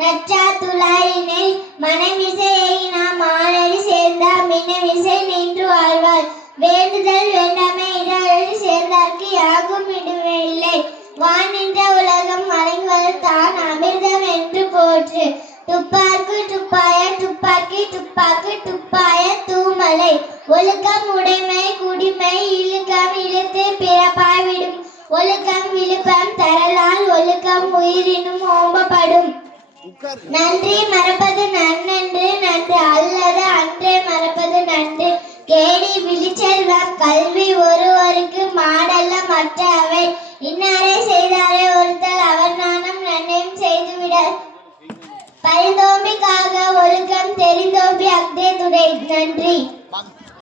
நற்றாத்துளாயினை மனமிசையை நாம் ஆளடி சேர்ந்தார் மினமிசை நின்று வாழ்வார். வேண்டுதல் வேண்டாமை இடரடி சேர்ந்தார்க்கு யாகும் இடுமே இல்லை. வானின்ற உலகம் வழங்குவது தான் அமிர்தம் என்று போற்று. துப்பாக்கு துப்பாய துப்பாக்கி துப்பாக்கு துப்பாய தூமலை. ஒழுக்கம் உடைமை குடிமை இழுக்கம் இழுத்து பிறப்பாய் விடும். ஒழுக்கம் விழுப்பம் தரலால் ஒழுக்கம் உயிரினும் ஓம்பப்படும். நன்றி மறப்பது நன்னன்று நன்று அல்லது அன்றே மறப்பது நன்று. கேடி விழிச்செல்வம் கல்வி ஒருவருக்கு மாடல்ல மற்ற அவை. இன்னாரை செய்தாரே ஒருத்தல் அவர் நாணம் நன்மையும் செய்துவிட. பரிந்தோம்பிக்காக ஒழுக்கம் தெரிந்தோம்பி அக்தே துடை. நன்றி.